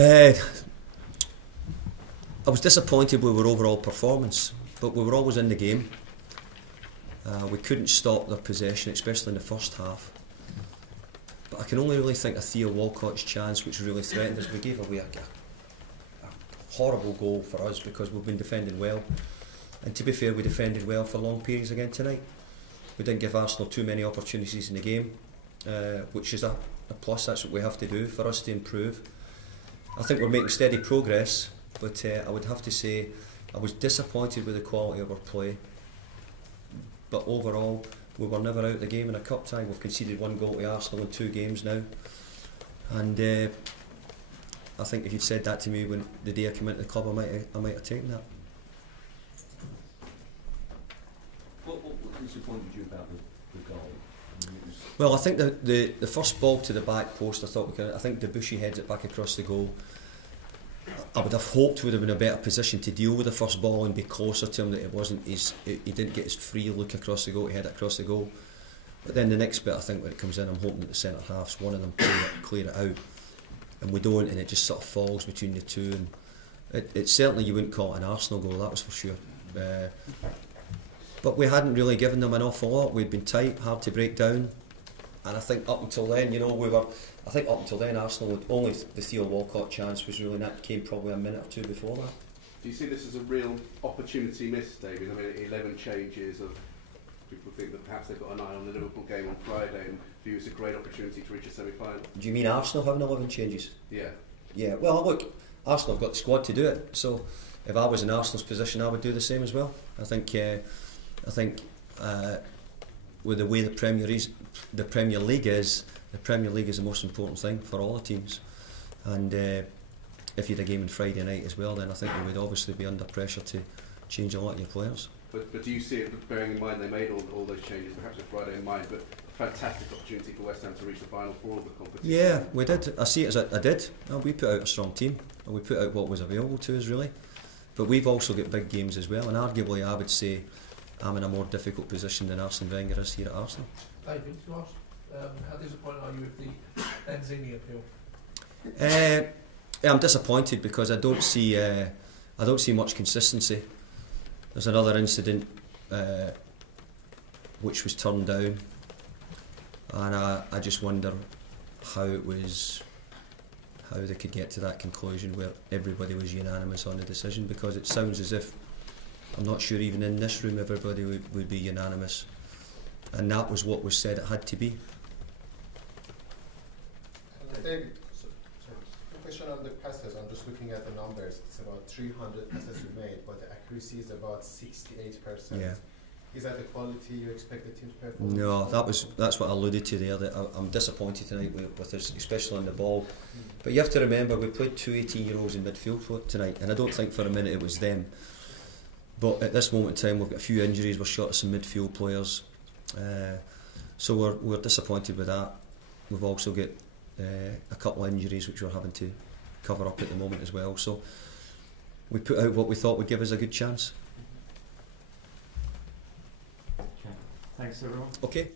I was disappointed with our overall performance, but we were always in the game. We couldn't stop their possession, especially in the first half. But I can only really think of Theo Walcott's chance, which really threatened us. We gave away a horrible goal for us because we've been defending well. And to be fair, we defended well for long periods again tonight. We didn't give Arsenal too many opportunities in the game, which is a plus. That's what we have to do for us to improve. I think we're making steady progress, but I would have to say I was disappointed with the quality of our play. But overall, we were never out of the game in a cup tie. We've conceded 1 goal to Arsenal in 2 games now. And I think if you'd said that to me when the day I came into the club, I might have taken that. What disappointed you about the goal? Well, I think the first ball to the back post, I think Debussy heads it back across the goal. I would have hoped would have been a better position to deal with the first ball and be closer to him. That it wasn't. He didn't get his free look across the goal to head it across the goal. But then the next bit, I think when it comes in, I'm hoping that the centre halves, one of them clear it out, and we don't, and it just sort of falls between the two. And it certainly, you wouldn't call it an Arsenal goal, that was for sure. But we hadn't really given them an awful lot. We'd been tight, hard to break down. And I think up until then, Arsenal had only the Theo Walcott chance was really, that came probably a minute or two before that. Do you see this as a real opportunity missed, David? I mean, 11 changes of people think that perhaps they've got an eye on the Liverpool game on Friday and view it's a great opportunity to reach a semi-final. Do you mean Arsenal having 11 changes? Yeah. Yeah. Well, look, Arsenal have got the squad to do it. So if I was in Arsenal's position, I would do the same as well. I think with the way the Premier League is the most important thing for all the teams. And if you had a game on Friday night as well, then I think you would obviously be under pressure to change a lot of your players. But do you see it, bearing in mind they made all those changes, perhaps with Friday in mind, but a fantastic opportunity for West Ham to reach the final for all of the competition? Yeah, we did. I see it as I did. We put out a strong team, and we put out what was available to us, really. But we've also got big games as well, and arguably I would say I'm in a more difficult position than Arsene Wenger is here at Arsenal. David, to ask, how disappointed are you with the Lanzini appeal? I'm disappointed because I don't see much consistency. There's another incident which was turned down, and I just wonder how they could get to that conclusion where everybody was unanimous on the decision, because it sounds as if, I'm not sure even in this room everybody would be unanimous, and that was what was said it had to be. David, a question on the passes. I'm just looking at the numbers. It's about 300 passes we made, but the accuracy is about 68%. Yeah. Is that the quality you expect the team to perform? No, that's what I alluded to there. That I'm disappointed tonight with us, especially on the ball. But you have to remember we played 2 18-year-olds in midfield tonight, and I don't think for a minute it was them. But at this moment in time, we've got a few injuries. We're short of some midfield players, so we're disappointed with that. We've also got a couple of injuries which we're having to cover up at the moment as well. So we put out what we thought would give us a good chance. Thanks everyone. Okay.